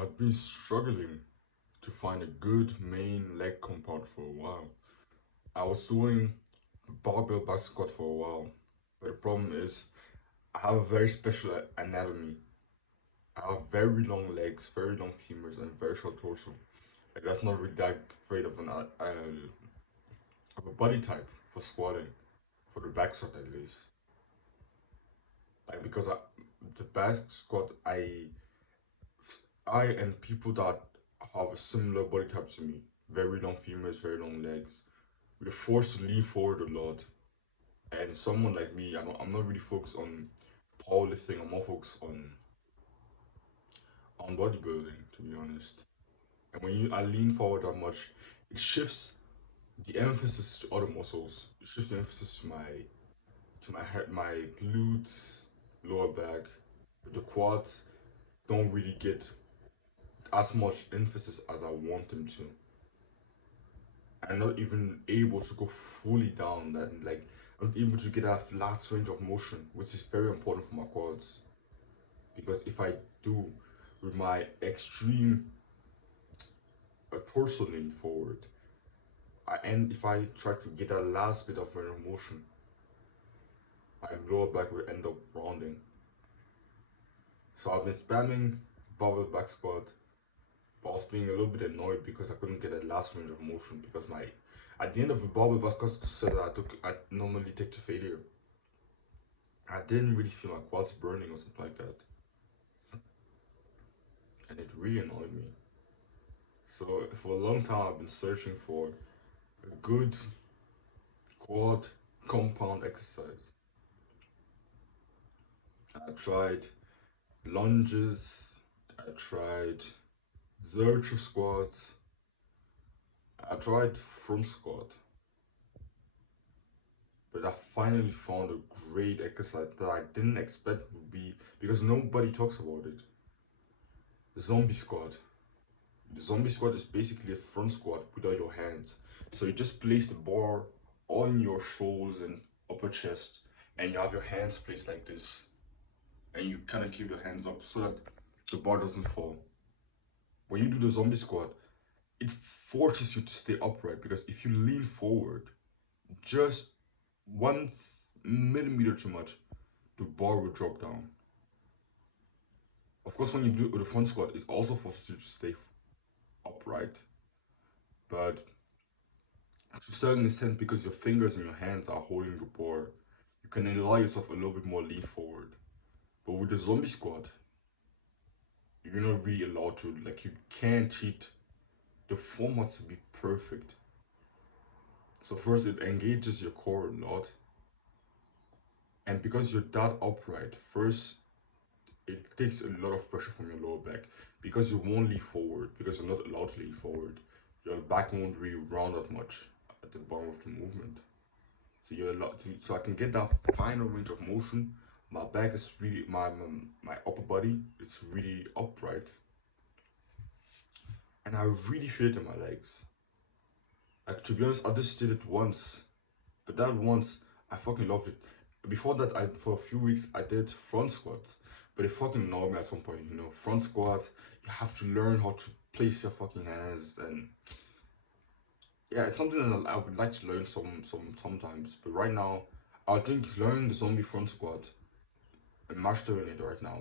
I've been struggling to find a good main leg compound for a while. I was doing barbell back squat for a while, but the problem is I have a very special anatomy. I have very long legs, very long femurs, and very short torso. Like that's not really that great of a body type for squatting, for the back squat at least. Like because the back squat, I and people that have a similar body type to me, very long femurs, very long legs, we're forced to lean forward a lot. And someone like me, I'm not really focused on powerlifting. I'm more focused on bodybuilding, to be honest. And when I lean forward that much, it shifts the emphasis to other muscles. It shifts the emphasis to my head, my glutes, lower back, but the quads don't really get as much emphasis as I want them to. I'm not even able to go fully down that like I'm not able to get that last range of motion, which is very important for my quads. Because if I do with my extreme torso lean forward, and if I try to get that last bit of range of motion, my lower back will end up rounding. So I've been spamming barbell back squat, but I was being a little bit annoyed because I couldn't get that last range of motion because my at the end of a barbell back squat set that I normally take to failure, I didn't really feel my quads burning or something like that, and it really annoyed me. So for a long time, I've been searching for a good quad compound exercise. I tried lunges, I tried Zercher squats, I tried front squat, but I finally found a great exercise that I didn't expect would be because nobody talks about it. The zombie squat. The zombie squat is basically a front squat without your hands. So you just place the bar on your shoulders and upper chest, and you have your hands placed like this, and you kind of keep your hands up so that the bar doesn't fall. When you do the zombie squat, it forces you to stay upright because if you lean forward just 1 millimeter too much, the bar will drop down. Of course, when you do the front squat, it also forces you to stay upright, but to a certain extent, because your fingers and your hands are holding the bar, you can allow yourself a little bit more lean forward. But with the zombie squat, you're not really allowed to. Like you can't cheat. The form has to be perfect. So first, it engages your core a lot, and because you're that upright, first it takes a lot of pressure from your lower back because you won't lean forward because you're not allowed to lean forward. Your back won't really round that much at the bottom of the movement. So you're allowed to, so I can get that final range of motion. My back is really my upper body is really upright, and I really feel it in my legs. Like to be honest, I just did it once, but that once I fucking loved it. Before that, I for a few weeks I did front squats, but it fucking annoyed me at some point. You know, front squats you have to learn how to place your fucking hands, and yeah, it's something that I would like to learn sometimes. But right now, I think learning the zombie front squat and mastering it right now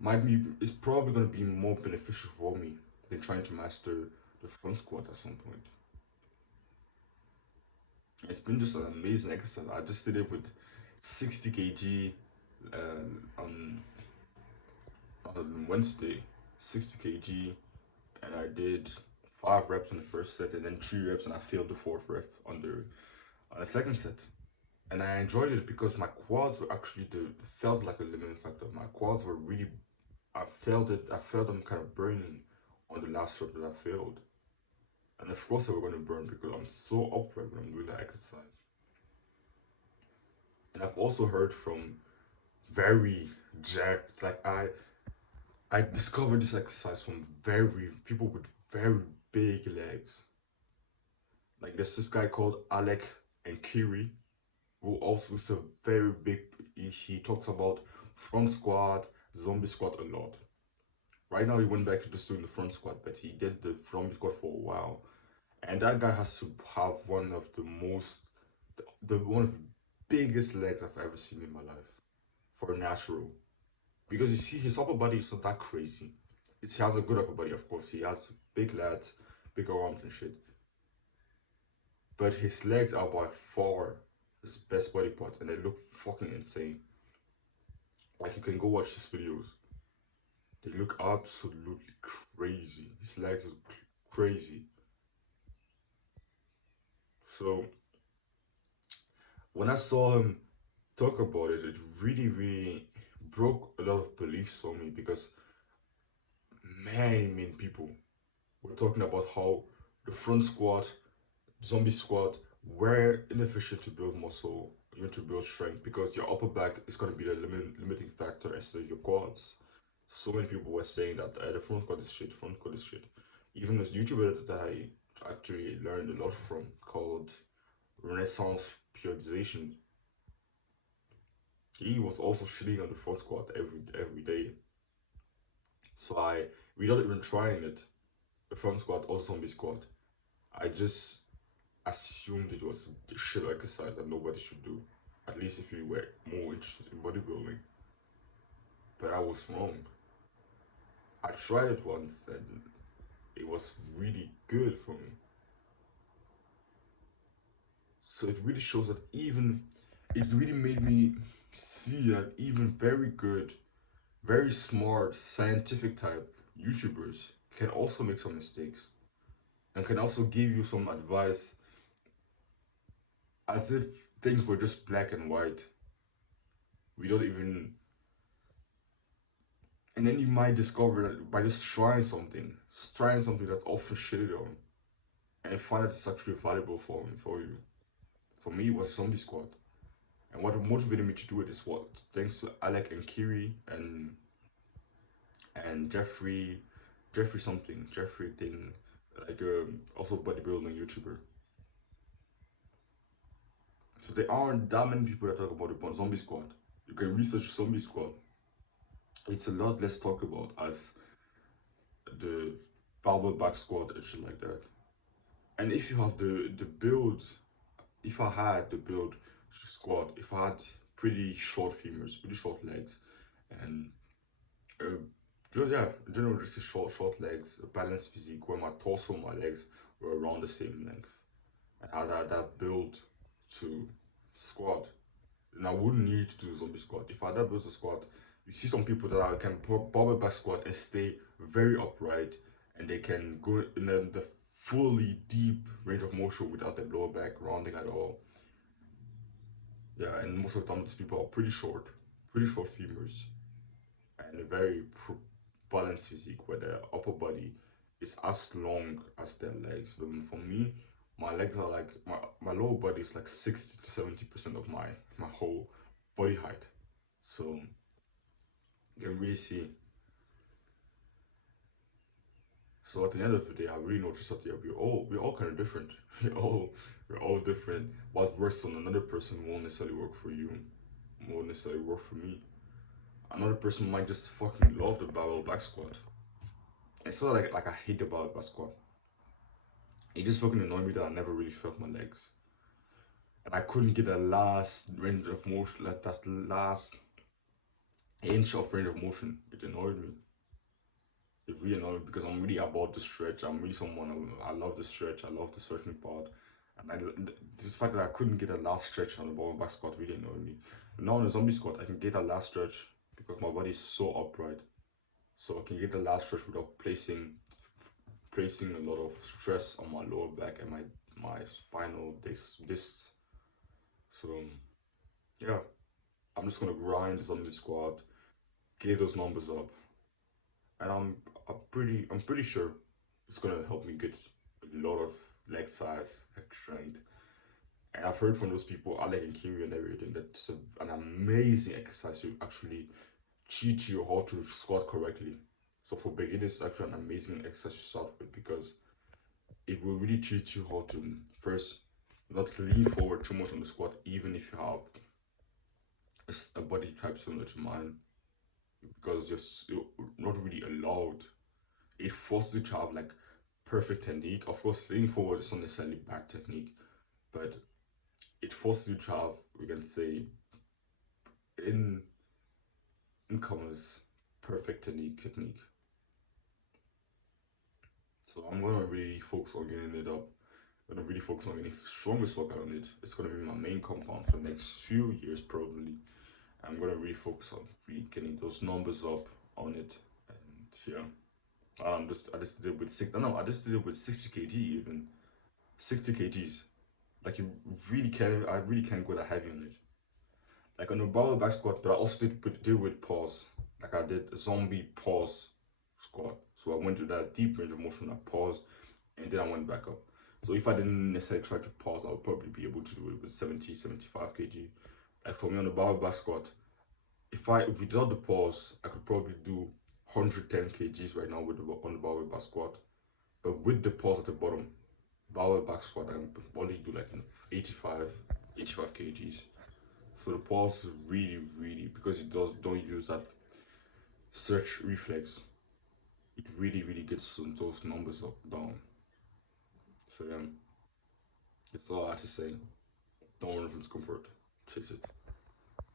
might be is probably gonna be more beneficial for me than trying to master the front squat at some point. It's been just an amazing exercise. I just did it with 60 kg on Wednesday, 60 kg, and I did 5 reps on the first set, and then 3 reps, and I failed the fourth rep on the second set. And I enjoyed it because my quads were actually felt like a limiting factor. My quads were really, I felt it. I felt them kind of burning on the last rep that I failed. And of course, they were going to burn because I'm so upright when I'm doing that exercise. And I've also heard from very jacked, like I discovered this exercise from very people with very big legs. Like there's this guy called Alec and Kiri, who also is a very big. He talks about front squat, zombie squat a lot. Right now, he went back to just doing the front squat, but he did the zombie squat for a while. And that guy has to have one of the most, the one of the biggest legs I've ever seen in my life for a natural. Because you see, his upper body is not that crazy. He has a good upper body, of course. He has big lats, big arms and shit. But his legs are by far his best body parts, and they look fucking insane. Like, you can go watch his videos. They look absolutely crazy. His legs are crazy. So when I saw him talk about it, it really, really broke a lot of beliefs for me, because many people were talking about how the front squat, zombie squat were inefficient to build muscle, to build strength, because your upper back is going to be the limiting factor instead of your quads. So many people were saying that the front squat is shit, front squat is shit. Even this YouTuber that I actually learned a lot from, called Renaissance Periodization, he was also shitting on the front squat every day. So without even trying it, the front squat or zombie squat, I just assumed it was a shit exercise that nobody should do. At least if you were more interested in bodybuilding. But I was wrong. I tried it once and it was really good for me. So it really shows that it really made me see that even very good, very smart, scientific type YouTubers can also make some mistakes and can also give you some advice as if things were just black and white. We don't even, and then you might discover that by just trying something that's often shitted on, and find that it's actually valuable for you. For me, it was zombie squat, and what motivated me to do it is what, thanks to Alec and Kiri and Jeffrey thing, like also bodybuilding YouTuber. So there aren't that many people that talk about the zombie squat. You can research zombie squat. It's a lot less talked about as the barbell back squat and shit like that. And if you have the build, if I had the build to squat, if I had pretty short femurs, pretty short legs, and yeah, in general, just short legs, a balanced physique where my torso and my legs were around the same length, and I had that build to squat, and I wouldn't need to do zombie squat. If I had that build to squat, you see some people that can barbell back squat and stay very upright, and they can go in the fully deep range of motion without their lower back rounding at all. Yeah, and most of the time these people are pretty short femurs, and a very balanced physique where their upper body is as long as their legs. But for me, my legs are like my lower body is like 60 to 70% of my whole body height. So you can really see. So at the end of the day, I really noticed that, yeah, we're all kind of different. We're all different. What works on another person won't necessarily work for you. Won't necessarily work for me. Another person might just fucking love the barbell back squat. It's not like I hate the barbell back squat. It just fucking annoyed me that I never really felt my legs. And I couldn't get the last range of motion, like that's the last inch of range of motion. It annoyed me. It really annoyed me because I'm really about the stretch. I'm really someone, I love the stretch. I love the stretching part. And this fact that I couldn't get a last stretch on the barbell back squat really annoyed me. Now on the zombie squat, I can get a last stretch because my body is so upright. So I can get the last stretch without placing a lot of stress on my lower back and my spinal discs. So yeah, I'm just gonna grind this on the squat, get those numbers up, and I'm pretty sure it's gonna help me get a lot of leg size, leg strength. And I've heard from those people, Alec and Kimi and everything, that's an amazing exercise to actually teach you how to squat correctly. So for beginners, it's actually an amazing exercise to start with because it will really teach you how to first not lean forward too much on the squat, even if you have a body type similar to mine. because you're not really allowed. It forces you to have like perfect technique. Of course, leaning forward is not necessarily bad technique, but it forces you to have, we can say, in commas, perfect technique. So I'm gonna really focus on getting it up. I'm gonna really focus on getting strongest workout on it. It's gonna be my main compound for the next few years probably. I'm gonna really focus on really getting those numbers up on it. And yeah. I just did it with I just did it with 60 kg even. 60 kgs. Like you really can I really can't go that heavy on it. Like on the barbell back squat, but I also did with pause. Like I did a zombie pause squat. So I went to that deep range of motion, I paused, and then I went back up. So if I didn't necessarily try to pause, I would probably be able to do it with 70, 75 kg. Like for me on the barbell back squat, if without the pause, I could probably do 110 kgs right now on the barbell back squat. But with the pause at the bottom, barbell back squat, I can only do like 85, 85 kgs. So the pause really, really, because it don't use that search reflex, it really, really gets those numbers up down. So yeah, it's all I have to say. Don't run from discomfort. Chase it.